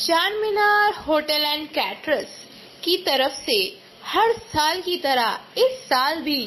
Charminar hotel and caterers की तरफ से हर साल की तरह इस साल भी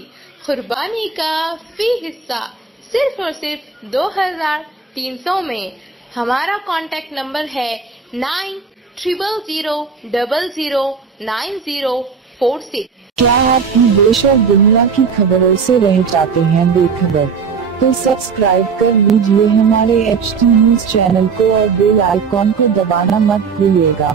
कुर्बानी का फी हिस्सा सिर्फ और सिर्फ 2300 में। हमारा कॉन्टैक्ट नंबर है 9000009046। क्या आप भी देश और दुनिया की खबरों से रह जाते हैं बेखबर? तो सब्सक्राइब कर लीजिए हमारे HT न्यूज चैनल को और बेल आइकॉन को दबाना मत भूलिएगा।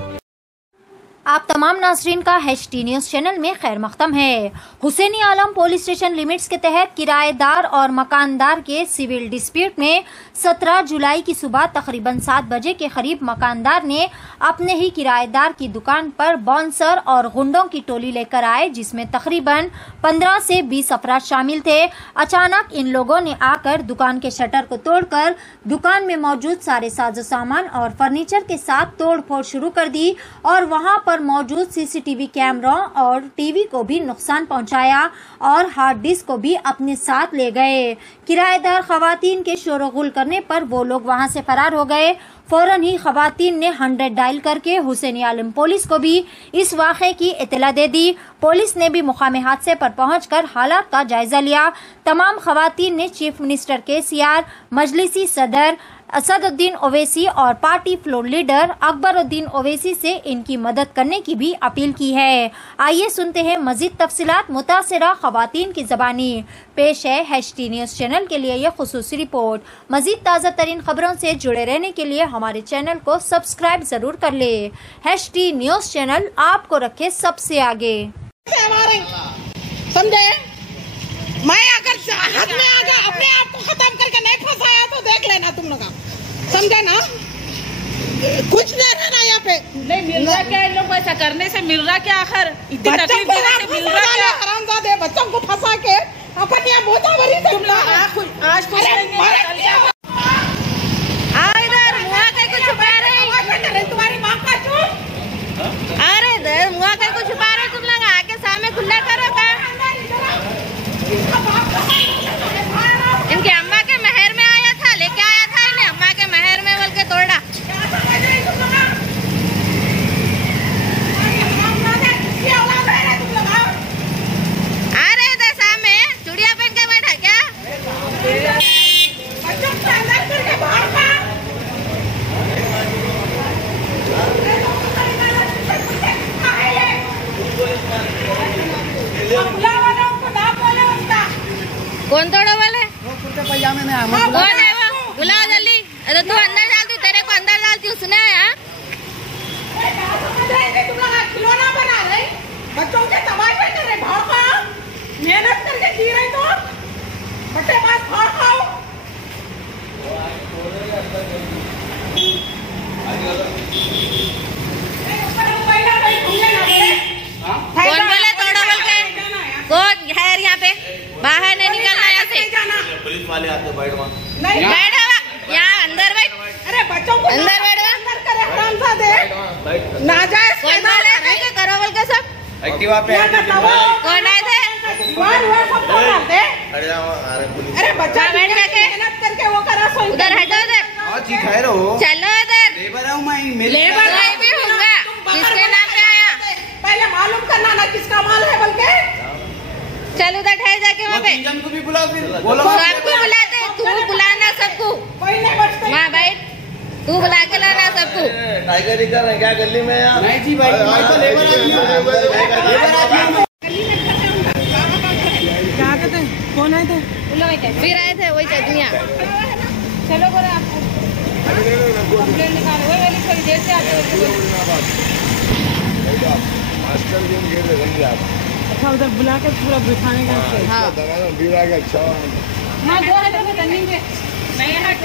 आप तमाम नाज़रीन का HT न्यूज चैनल में खैर मक़दम है। हुसैनी आलम पुलिस स्टेशन लिमिट्स के तहत किराएदार और मकानदार के सिविल डिस्प्यूट में 17 जुलाई की सुबह तकरीबन 7 बजे के करीब मकानदार ने अपने ही किराएदार की दुकान पर बाउंसर और गुंडों की टोली लेकर आए, जिसमें तकरीबन 15 से 20 अफराद शामिल थे। अचानक इन लोगों ने आकर दुकान के शटर को तोड़कर दुकान में मौजूद सारे साजो सामान और फर्नीचर के साथ तोड़ फोड़ शुरू कर दी और वहां पर मौजूद CCTV कैमरों और टीवी को भी नुकसान पहुंचाया और हार्ड डिस्क को भी अपने साथ ले गए। किराएदार खवातीन के शोरगुल करने पर वो लोग वहां से फरार हो गए। फौरन ही खवातीन ने 100 डायल करके हुसैनी आलम पुलिस को भी इस वाक़े की इत्तला दे दी। पुलिस ने भी मुकामी हादसे पर पहुंचकर हालात का जायजा लिया। तमाम खवातीन ने चीफ मिनिस्टर KCR, मजलिसी सदर असदुद्दीन ओवैसी और party floor leader Akbaruddin Owaisi से इनकी मदद करने की भी अपील की है। आइए सुनते हैं मजीद तफसीलात मुतासिरा खवातीन की ज़बानी। पेश है HT न्यूज चैनल के लिए यह खुसूसी रिपोर्ट। मजीद ताज़ा तरीन खबरों से जुड़े रहने के लिए हमारे चैनल को सब्सक्राइब जरूर कर ले। HT न्यूज चैनल आपको रखे सबसे आगे। समझे? मैं अगर हाथ में आगे अपने आप को खत्म करके नहीं फंसाया तो देख लेना तुम लोग, समझे ना? कुछ नहीं रहना यहाँ पे। नहीं मिल रहा क्या इन लोग को? ऐसा करने से मिल रहा क्या? आखिर इतनी तकलीफ देने से मिल रहा क्या? हरामजादे बच्चों को फंसा के अपन यहाँ मोताबरी से आज कुछ छुपा रहे तुम्हारी माँ का चूप। अरे मुआ का कुछ छुपा रहे तुम लोग, आके सामने खुला करो का। इनके अम्मा के महर में आया था, लेके आया था इन्हें अम्मा के महर में बोल के तोड़ा। अरे दशा में चूड़िया पहन के बैठा क्या? कौन तोड़ा वाले? पजामे में कौन है वो? बुलाओ जल्दी। अरे तू अंदर डालती, तेरे को अंदर डालती उसने आया। तुम लोग खिलौना बना रहे, बच्चों के तमाशे कर रहे, भाड़ खाओ, मेहनत करके जी रहे तो बच्चे बात भाड़ खाओ। कौन बोले तोड़ा बोल के? कौन है यहाँ पे? बाहर नहीं निकलना यहाँ से। पुलिस वाले आते बैठ वहाँ। नहीं बैठ यहाँ अंदर बैठ। अरे बच्चों को अंदर बैठ अंदर करे हरामजादे। नाजायज कौन बोले थे करो बोल के सब? एक्टिवा पे कौन आए थे? अरे बच्चा बैठ जाके मेहनत करके वो करा सो उधर हटो उधर। चलो उधर। लेबर हूँ मैं। लेबर कोई भी होगा, किसके नाम पे आया? पहले मालूम करना ना किसका माल है बोल के। चल उधर ठहर जाके वहाँ पे। को भी बुलाओ फिर। सबको बुलाते, तू बुलाना सबको। कोई नहीं बचते। वहाँ बैठ, तू बुला के लाना सबको। टाइगर इधर है क्या गली में यार? नहीं जी भाई, मैं तो लेबर आदमी हूँ। क्या कहते हैं? कौन आए थे? फिर आए थे वही चटनिया। चलो बोले आपको कंप्लेंट निकालो, वही वाली थोड़ी देर से आते हो। अच्छा उधर बुला के पूरा बिठाने का। हाँ हाँ 2 है तो टर्निंग पे नहीं है, तो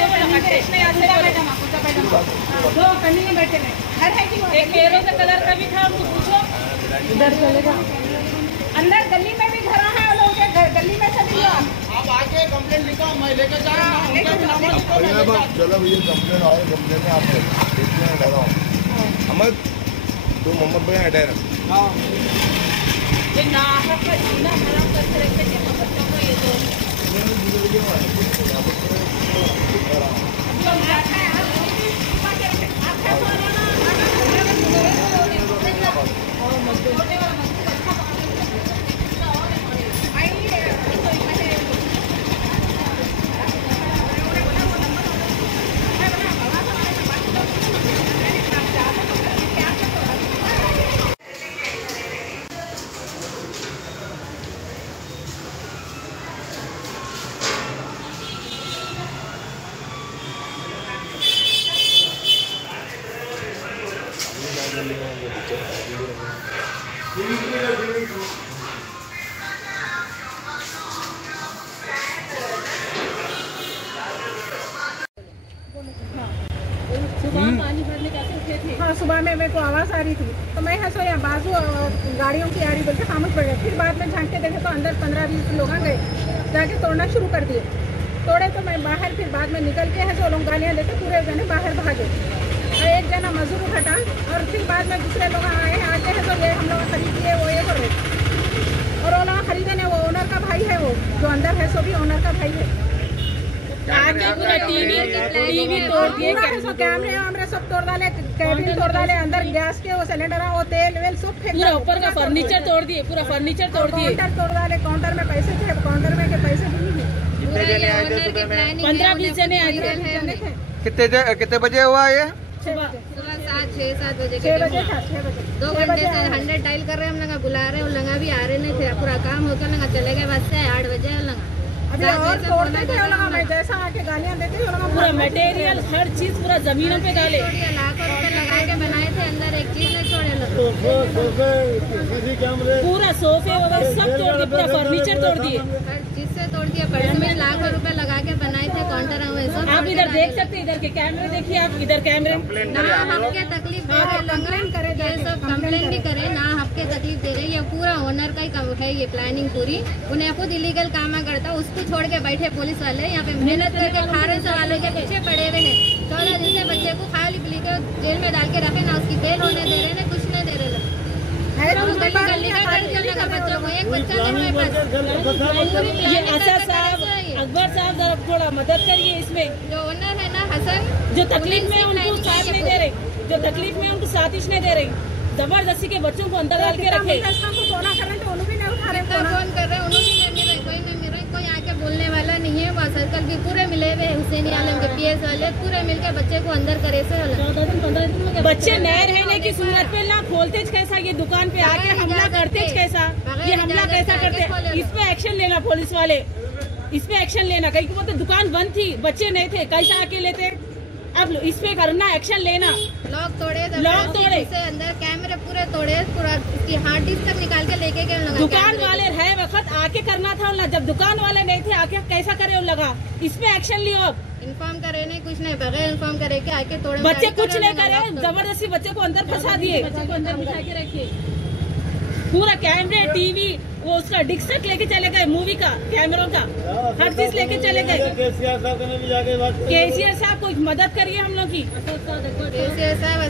नहीं आते पैजामा कुर्ता पैजामा 2 टर्निंग में बैठे हैं। घर है कि एक येलो से कलर का भी था, उनको पूछो इधर चलेगा। अंदर गली में भी घर है वो लोग के, गली में चले जाओ आप आके कंप्लेंट लिखो, मैं लेकर जा रहा हूं। चलो भैया कंप्लेंट और कंप्लेंट में आप देखते हैं डरा अहमद तो मोहम्मद भाई हटाए ना। हां ये ना का जीना हराम करके रखते हैं बच्चों को। ये तो सुबह पानी भरने कैसे उठे थे? हाँ, सुबह में मेरे को आवाज़ आ रही थी तो मैं हंसो या बाजू गाड़ियों की आ रही बोल के खामोश पड़ गए। फिर बाद में झांक के देखे तो अंदर 15-20 लोग आ गए, जाके तोड़ना शुरू कर दिए। तोड़े तो मैं बाहर, फिर बाद में निकल के है जो लोग गालियाँ देते पूरे जने बाहर भागे। एक जना मजदूर हटा और फिर बाद में दूसरे लोग आए, आते हैं तो ये हम लोग खरीद लिए, वो ये कर रहे। और वो लोग खरीदे नहीं, वो ओनर का भाई है, वो जो अंदर है सो भी ओनर का भाई है। आके पूरा टीवी तोड़ दिए, कैमरे वैमरे सब तोड़ डाले, कैबिन तोड़ डाले, अंदर गैस के वो सिलेंडर वो तेल वेल सब फेंक, पूरा ऊपर का फर्नीचर तोड़ दिए, पूरा फर्नीचर तोड़ दिए, काउंटर तोड़ डाले। काउंटर में पैसे थे, काउंटर में के पैसे भी नहीं है। 15-20 जने आए थे। कितने बजे हुआ ये? सुबह 6-7 बजे के 6 बजे था, 6 बजे 2 घंटे से 100 डायल कर रहे हैं हम लोग, बुला रहे हैं, लंगा भी आ रहे नहीं थे, पूरा काम होकर लगा चले गए। बस से 8 बजे लगा अभी और तोड़ते थे वो लोग, मैं जैसा आके गालियाँ देते थे वो लोग पूरा मटेरियल हर चीज पूरा जमीनों पे डाले। लाखों रुपए लगा के बनाए थे, अंदर एक चीज नहीं छोड़े लोग। पूरा सोफे वगैरह सब तोड़ दिए, पूरा फर्नीचर तोड़ दिए, हर चीज से तोड़ दिया। पर्स में लाखों रुपए लगा के बनाए थे, काउंटर आप इधर देख सकते हैं, इधर के कैमरे देखिए आप, इधर कैमरे ना हमके तकलीफ दे रहे, कंप्लेन करे, ये सब कंप्लेन भी करे ना, हमके तकलीफ दे रहे। ये पूरा ओनर का ही काम है, ये प्लानिंग पूरी उन्हें खुद इलीगल काम करता, उसको छोड़ के बैठे पुलिस वाले यहाँ पे मेहनत करके खा रहे सवालों के पीछे पड़े रहे। 14 दिन से बच्चे को खाली पी के जेल में डाल के रखे, ना उसकी बेल होने दे रहे, ना कुछ नहीं दे रहे। गली का कर बच्चों को, एक बच्चा नहीं है पास। ये असद साहब, अकबर साहब जरा थोड़ा मदद करिए इसमें। जो ओनर है ना हसन, जो तकलीफ में उनको साथ नहीं दे रहे, जो तकलीफ में उनको साथिश नहीं दे रही, जबरदस्ती के बच्चों को अंदर डाल के रखे। फोन कर रहे हैं, उन्होंने नहीं मिले, कोई नहीं मिल रहा, कोई आके बोलने वाला नहीं है। वहाँ सर्कल भी पूरे मिले हुए, हुसैनी आलम के PS वाले पूरे मिलके बच्चे को अंदर करे से 14-15 दिन में बच्चे नए रहने की सूरत पे ना खोलते कैसा, ये दुकान पे आके हमला करते कैसा, ये हमला कैसा करते। इस पे एक्शन लेना पुलिस वाले, इस पे एक्शन लेना। कहीं वो तो दुकान बंद थी, बच्चे नहीं थे, कैसा आके लेते। अब इस पे करना, एक्शन लेना। लॉक तोड़े, अंदर कैमरे पूरे तोड़े, पूरा उसकी हार्ड डिस्क तक निकाल के लेके गए। दुकान वाले है वक्त आके करना था, जब दुकान वाले नहीं थे आके कैसा करे लगा। इस पे एक्शन लियो। अब इन्फॉर्म करे नहीं, कुछ नहीं, बगैर इन्फॉर्म करे के आके तोड़े। बच्चे कुछ नहीं करे, जबरदस्ती बच्चे को अंदर फंसा दिए, बच्चे को अंदर बिठा के रखिए। पूरा कैमरे, टीवी, वो उसका डिस्क तक लेके चले गए, मूवी का, कैमरों का, हर चीज लेके चले गए। केसीआर साहब को मदद करिए हम लोग की। केसीआर साहब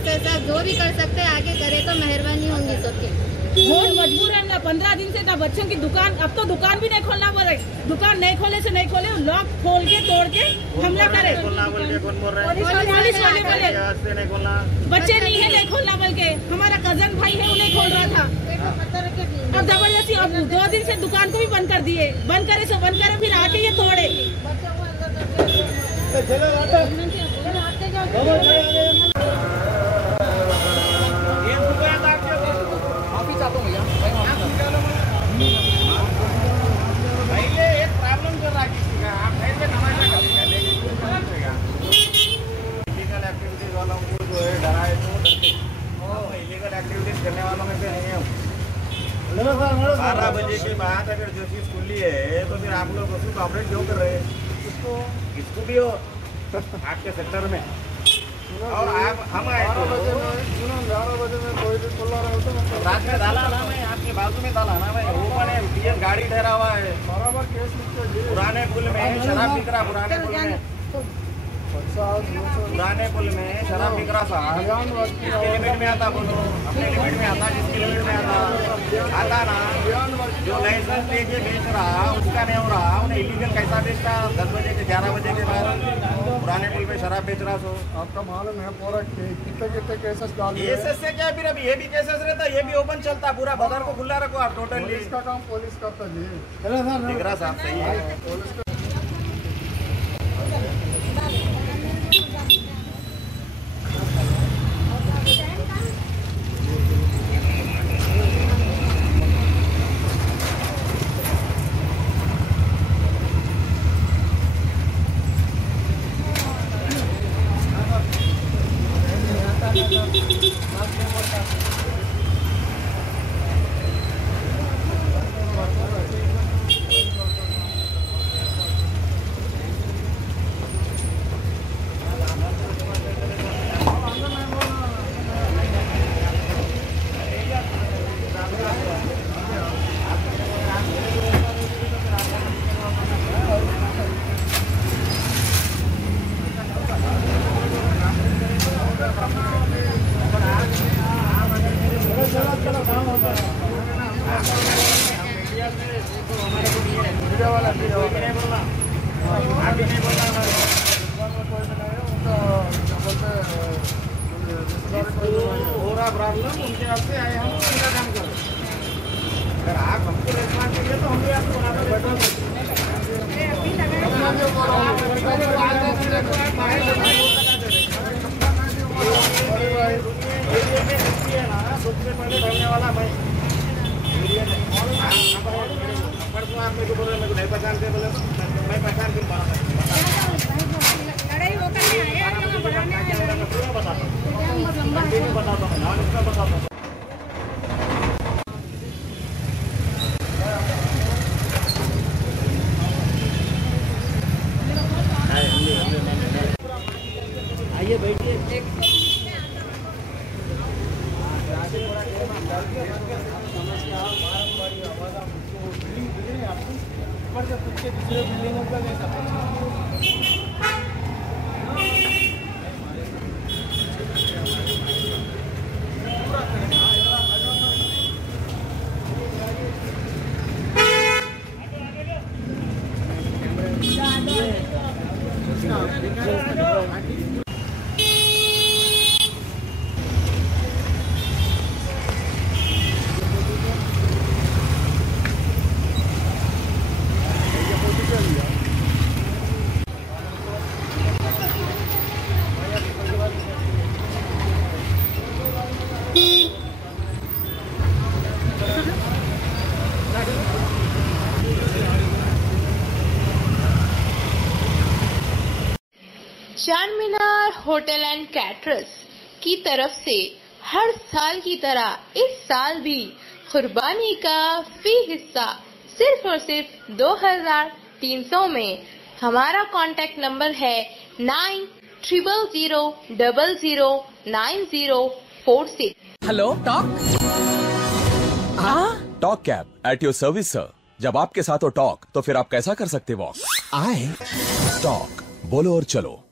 जो भी कर सकते हैं आगे करे तो मेहरबानी होंगी सबकी। बहुत मजबूर है ना, 15 दिन से ना बच्चों की दुकान, अब तो दुकान भी नहीं खोलना बोल रहे। दुकान नहीं खोले से नहीं खोले, लॉक खोल के तोड़ के हमला करे। पुलिस वाले बोले बच्चे नहीं है, नहीं खोलना बोल के। हमारा कजन भाई है, वो नहीं खोल रहा था। अब जबरदस्ती, अब 2 दिन से दुकान को भी बंद कर दिए। बंद करे सो बंद करे, फिर आके ये तोड़े। इलीगल एक्टिविटीज करने वालों में से नहीं है। 12 बजे के बाद अगर जो चीज खुली है तो फिर आप लोग उसको ऑपरेट क्यों कर रहे हैं? इसको भी हो आपके सेक्टर में। और आप हम आए तो 11 बजे में कोई भी खुला रहा तो रात में डाला ना, मैं आपके बाजू में डाला ना, मैं ओपन है, TN गाड़ी ठहरा हुआ है बराबर। केस पुराने पुल में शराब बिक रहा, पुराने पुल में शराब बिक रहा था। इसके लिमिट में आता, बोलो अपने लिमिट में आता, जिसके लिमिट में आता ना। जो लाइसेंस लेके बेच रहा उसका नहीं हो रहा, उन्हें इलीगल कैसा बेचता? 10 बजे के 11 बजे के बाद पुराने पुल पे शराब बेच रहा। सो आपका मालूम है पूरा कितने केसेस डाल दिए। केसेस से क्या, फिर अभी ये भी केसेस रहता, ये भी ओपन चलता, पूरा बाजार को खुला रखो आप। टोटली इसका काम पुलिस करता जी। दिख रहा साहब, सही है। हो रहा प्रॉब्लम उनके आपसे आए हम उनका काम करो। अगर आप हमको रिस्पॉन्स करिए तो हम भी आपको बराबर बैठा सबसे पहले भरने वाला मैं परसों आप मेरे को बोले मेरे को नहीं पहचानते बोले मैं पहचान के लड़ाई वो करने आया है बढ़ाने आया पूरा बताता हूँ बताता हूँ नाम इसका बताता हूँ। आइए बैठिए। चारमीनार होटल एंड कैटरर्स की तरफ से हर साल की तरह इस साल भी कुर्बानी का फी हिस्सा सिर्फ और सिर्फ 2300 में। हमारा कॉन्टेक्ट नंबर है 9000009046। Hello talk. Talk cab at your service sir. जब आपके साथ हो टॉक तो फिर आप कैसा कर सकते वॉक। आए टॉक बोलो और चलो।